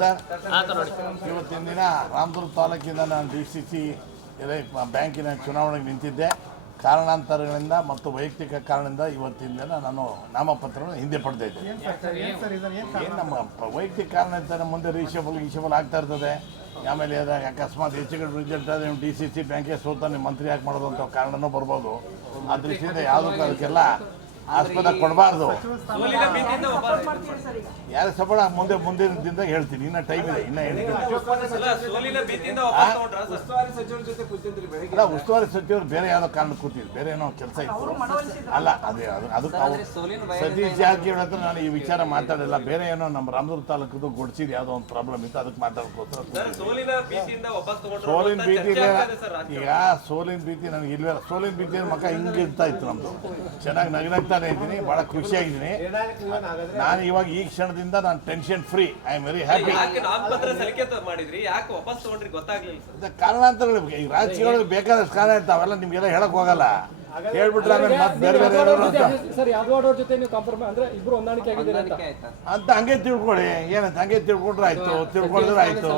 Sir ಇವತ್ತಿನ ದಿನ ರಾಮದುರ್ಗ ತಾಲೂಕಿಂದ ನಾನು ಡಿ ಸಿ ಸಿ ಬ್ಯಾಂಕಿನ ಚುನಾವಣೆಗೆ ನಿಂತಿದ್ದೆ. ಕಾರಣಾಂತರಗಳಿಂದ ಮತ್ತು ವೈಯಕ್ತಿಕ ಕಾರಣದಿಂದ ಇವತ್ತಿನ ದಿನ ನಾನು ನಾಮಪತ್ರವನ್ನು ಹಿಂದೆ ಪಡೆದ ನಮ್ಮ ವೈಯಕ್ತಿಕ ಕಾರಣ ಇರ್ತಾರೆ ಮುಂದೆ ರೀಶಬಲ್ ಗೀಶಬಲ್ ಆಗ್ತಾ ಇರ್ತದೆ. ಆಮೇಲೆ ಅದಾಗ ಅಕಸ್ಮಾತ್ ಹೆಚ್ಚು ಕಡೆ ರಿಸಲ್ಟ್ ಆದರೆ ಡಿ ಸಿ ಸಿ ಬ್ಯಾಂಕೇ ಸೋತ ನೀವು ಮಂತ್ರಿ ಯಾಕೆ ಮಾಡೋದು ಅಂತ ಕಾರಣನೂ ಬರ್ಬೋದು. ಆ ದೃಷ್ಟಿಯಿಂದ ಯಾವುದಕ್ಕೂ ಅದಕ್ಕೆಲ್ಲ ಆಸ್ಪದ ಕೊಡಬಾರ್ದು. ಯಾರು ಸಬಳ? ಮುಂದೆ ಮುಂದಿನ ದಿನದಾಗ ಹೇಳ್ತೀನಿ. ಇನ್ನ ಟೈಮ್ ಇದೆ. ಇನ್ನ ಅಲ್ಲ, ಸೋಲಿನ ಭೀತಿಯಿಂದ ವಾಪಸ್ ತಗೊಂಡ್ರ ಸರ್? ಉಸ್ತುವಾರಿ ಸಚಿವರ ಬೇರೆ ಯಾವುದೋ ಕಾರಣ ಕೂತಿದ್ರು. ಬೇರೆ ಏನೋ ಕೆಲಸ ಇತ್ತು. ಅಲ್ಲ ಅದೇ ಅದು ಅದಕ್ಕೆ ಸತೀಶ್ ಜಾರಕಿಹೊಳಿ ಹತ್ರ ನಾನು ಈ ವಿಚಾರ ಮಾತಾಡಿಲ್ಲ. ಬೇರೆ ಏನೋ ನಮ್ಮ ರಾಮದುರ್ಗ ತಾಲೂಕದು ಗೊಡ್ಸಿದ್ ಯಾವುದೋ ಒಂದು ಪ್ರಾಬ್ಲಮ್ ಇತ್ತು. ಅದಕ್ಕೆ ಮಾತಾಡ್ಕೋತಾರೆ ಸರ್ ಸೋಲಿನ ಭೀತಿ. ಈಗ ಸೋಲಿನ ಭೀತಿ ನನಗೆ ಇಲ್ವೇ ಸೋಲಿನ ಭೀತಿ ಮಕ್ಕ ಹಿಂಗೆ ಇರ್ತಾ ಇತ್ತು ನಮ್ದು. ಚೆನ್ನಾಗಿ ನಗನಗ್ತಾನೆ ಇದ್ದೀನಿ ಬಹಳ ಖುಷಿಯಾಗಿದ್ದೀನಿ. ನಾನು ಇವಾಗ ಈ ಕ್ಷಣದಿಂದ ನಾನು tension free I am very happy ಕಾರಣ ಅಂತ ಹೇಳಿ ತ- ಮಾಡಿದ್ರಿ? ಯಾಕೆ ವಾಪಸ್ ತಗೊಂಡ್ರಿ ಗೊತ್ತಾಗ್ಲಿಲ್ಲ ಸರ್. ಇದು ಕಾರಣಾಂತರಗಳು ಈಗ ರಾಜಕೀಯಗಳಿಗೆ ಬೇಕಾದಷ್ಟು ಕಾರಣ ಇರ್ತಾವೆಲ್ಲ ನಿಮ್ಗೆಲ್ಲ ಹೇಳಕ್ ಹೋಗಲ್ಲ. ಹೇಳ್ಬಿಟ್ರೆ ಆಮೇಲೆ ಮತ್ತೆ ಬೇರೆ ಬೇರೆ ಏನಾದ್ರು ಅಂತ. ಸರ್ ಯಾದವಾಡ್ ಜೊತೆ ನೀವು ಕಾಂಪ್ರಮೈಸ್ ಅಂದ್ರೆ ಇಬ್ರು ಹೊಂದಾಣಿಕೆ ಆಗಿದ್ದೀರಿ ಅಂತ? ಅಂತ ಹಂಗೆ ತಿಳ್ಕೊಳ್ಳಿ. ಏನಂತ? ಹಂಗೆ ತಿಳ್ಕೊಂಡ್ರೆ ಆಯ್ತು ತಿಳ್ಕೊಂಡ್ರೆ ಆಯ್ತು?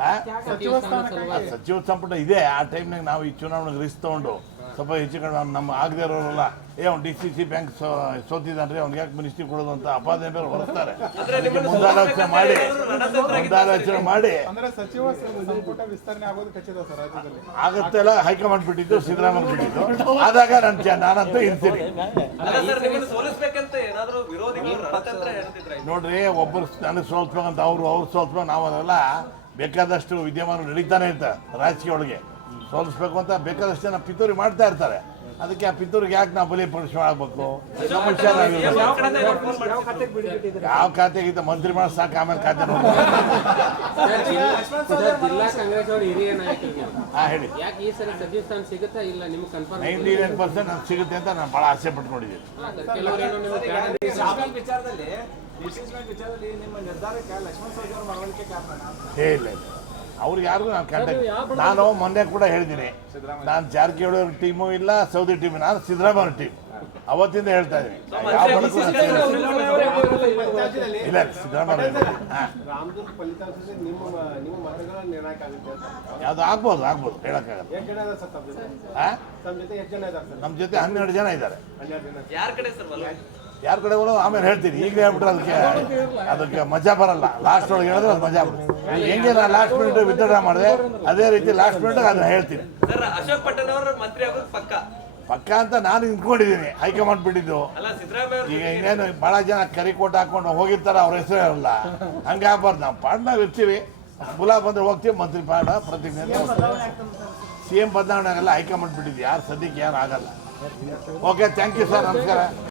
ಆ? ಸಚಿವ ಸಂಪುಟ ಇದೆ. ಆ ಟೈಮ್ನಾಗ ನಾವು ಈ ಚುನಾವಣೆಗೆ ರಿಸ್ಕ್ ತಗೊಂಡು ಸ್ವಲ್ಪ ಹೆಚ್ಚು ಕಡಿಮೆ ಅವ್ನು ನಮ್ಮ ಆಗದೆ ಇರೋರಲ್ಲ ಏ ಅವ್ನು ಡಿ ಸಿ ಸಿ ಬ್ಯಾಂಕ್ ಸೋತಿದ್ದಾನ್ರಿ ಅವ್ನಿಗೆ ಯಾಕೆ ಮಿನಿಸ್ಟ್ರಿ ಕೊಡೋದು ಅಂತ ಅಪಾದನೆ ಮೇಲೆ ಹೊರಸ್ತಾರೆ ಅದಕ್ಕೆ ಮುಂದಾಲೋಚನೆ ಮಾಡಿ ಮುಂದಾಲೋಚನೆ ಮಾಡಿ. ಅಂದ್ರೆ ಸಚಿವ ಸಂಪುಟ ವಿಸ್ತರಣೆ ಆಗೋದು ಖಚಿತ ಸರ್ ರಾಜ್ಯದಲ್ಲಿ. ಆಗತ್ತೆಲ್ಲ ಹೈಕಮಾಂಡ್ ಬಿಟ್ಟಿದ್ದು ಸಿದ್ದರಾಮಯ್ಯ ಬಿಟ್ಟಿದ್ದು. ಆದಾಗ ನನ್ನ ನಾನಂತೂ ಇರ್ತೀನಿ. ಅಲ್ಲ ಸರ್ ನಿಮ್ಮನ್ನು ಸೋಲಿಸ್ಬೇಕಂತ ಏನಾದ್ರು ವಿರೋಧಿಗಳು ರಣತಂತ್ರ ಹೇಳ್ತಿದ್ರ ನೋಡ್ರಿ ಒಬ್ಬರು ನನಗೆ ಸೋಲ್ಸ್ಬೇಕಂತ ಅವರು ಅವ್ರು ಸೋಲ್ಸ್ಬೇಕು ನಾವು ಅದೆಲ್ಲ ಬೇಕಾದಷ್ಟು ವಿದ್ಯಮಾನ ನಡೀತಾನೆ ಅಂತ ರಾಜಕೀಯ ಒಳಗೆ. ಸೋಲಿಸ್ಬೇಕು ಅಂತ ಬೇಕಾದಷ್ಟು ಜನ ಪಿತೂರಿ ಮಾಡ್ತಾ ಇರ್ತಾರೆ. ಅದಕ್ಕೆ ಆ ಪಿತೂರಿಗೆ ಯಾಕೆ ನಾವು ಬಲಿ ಪರಿಶ್ರಮ ಆಗ್ಬೇಕು? ಯಾವ ಖಾತೆಗಿಂತ ಮಂತ್ರಿ ಮಾಡ ಸಾಕು ಆಮೇಲೆ ಖಾತೆ ನೋಡಿ ಜಿಲ್ಲಾ ಕಾಂಗ್ರೆಸ್ ಅವರು ಹಿರಿಯ ನಾಯಕರಿಗೆ ಹಾ ಹೇಳಿ. ಯಾಕೆ ಈ ಸರಿ ಸಚಿವ ಸ್ಥಾನ ಸಿಗುತ್ತಾ ಇಲ್ಲ? ನಿಮ್ಗೆ ಕನ್ಫರ್ಮ್ ನೈಂಟಿ ನೈನ್ ಪರ್ಸೆಂಟ್ ನಮ್ಗೆ ಸಿಗುತ್ತೆ ಅಂತ ನಾನು ಭಾಳ ಆಸೆ ಪಟ್ಕೊಂಡಿದ್ದೀನಿ. ನೋಡಿದ್ದೀನಿ ಹೇ ಬೇಡ ಡಿಸಿಸ್ ಬ್ಯಾಂಕ್ ವಿಚಾರದಲ್ಲಿ ಡಿಸಿಸ್ ಬ್ಯಾಂಕ್ ವಿಚಾರದಲ್ಲಿ ನಿಮ್ಮ ನಿರ್ಧಾರಕ್ಕೆ ಲಕ್ಷ್ಮಣ ಸವದಿ ಅವರ ಮರಣಕ್ಕೆ ಕಾರಣ? ಏ ಇಲ್ಲ ಇಲ್ಲ. ಅವ್ರಿಗೆ ಯಾರಿಗೂ ನಾನು ಕಾಂಟ್ಯಾಕ್ಟ್ ನಾನು ಮೊನ್ನೆ ಕೂಡ ಹೇಳಿದ್ದೀನಿ. ನಾನು ಜಾರಕಿಹೊಳಿ ಅವ್ರ ಟೀಮು ಇಲ್ಲ ಸೌದಿ ಟೀಮ್. ನಾನು ಸಿದ್ದರಾಮಯ್ಯ ಟೀಮ್. ಅವತ್ತಿಂದ ಹೇಳ್ತಾ ಇದ್ದೀನಿ. ಯಾವ ಬಡಕು. ಇಲ್ಲ ಸಿದ್ದರಾಮಯ್ಯ ಹಾಂ. ರಾಮದುರ್ಗ ನಿಮ್ಮ ನಿಮ್ಮ ಮತಗಳ ನಿರ್ಣಾಯಕ ಅಂತ. ಯಾವುದು ಆಗ್ಬೋದು ಆಗ್ಬೋದು. ಹೇಳೋಕ್ಕಾಗಲ್ಲ. ನಮ್ಮ ಜೊತೆ? ಹನ್ನೆರಡು ಜನ ಇದ್ದಾರೆ. ಯಾರ ಕಡೆ ಬರೋ ಆಮೇಲೆ ಹೇಳ್ತೀನಿ. ಈಗಲೇ ಹೇಳ್ಬಿಟ್ರೆ ಅದಕ್ಕೆ ಅದಕ್ಕೆ ಮಜಾ ಬರಲ್ಲ. ಲಾಸ್ಟ್ ಒಳಗೆ ಹೇಳಿದ್ರೆ ಅದು ಮಜಾ ಬರುತ್ತೆ. ಹೆಂಗೆ ನಾನು ಲಾಸ್ಟ್ ಮಿನಿಟ್ ವಿತ್ಡ್ರಾ ಮಾಡಿದೆ ಅದೇ ರೀತಿ ಲಾಸ್ಟ್ ಮಿನಿಟ್ ಅದನ್ನ ಹೇಳ್ತೀನಿ. ಸರ್ ಅಶೋಕ್ ಪಟೇಲ್ ಅವರು ಮಂತ್ರಿ ಆಗೋದು ಪಕ್ಕ. ಪಕ್ಕ ಅಂತ ನಾನು ನಿಂತ್ಕೊಂಡಿದ್ದೀನಿ. ಹೈಕಮಾಂಡ್ ಬಿಟ್ಟಿದ್ದು. ಈಗ ಇನ್ನೇನು ಭಾಳ ಜನ ಕರಿಕೋಟ್ ಹಾಕೊಂಡು ಹೋಗಿರ್ತಾರೆ ಅವ್ರ ಹೆಸರು ಇರಲ್ಲ. ಹಂಗೆ ಆಗ್ಬಾರ್ದು. ನಾವು ಪಾಡ್ನಾಗ ಇರ್ತೀವಿ. ಗುಲಾಬ್ ಬಂದ್ರೆ ಹೋಗ್ತೀವಿ. ಮಂತ್ರಿ ಪಾಡ ಪ್ರತಿಜ್ಞೆ ಸಿ ಎಂ ಬದಲಾವಣೆ ಆಗಲ್ಲ ಹೈಕಮಾಂಡ್ ಬಿಟ್ಟಿದ್ದು. ಯಾರು ಸದ್ಯಕ್ಕೆ ಯಾರು ಆಗಲ್ಲ. ಓಕೆ ಥ್ಯಾಂಕ್ ಯು ಸರ್ ನಮಸ್ಕಾರ.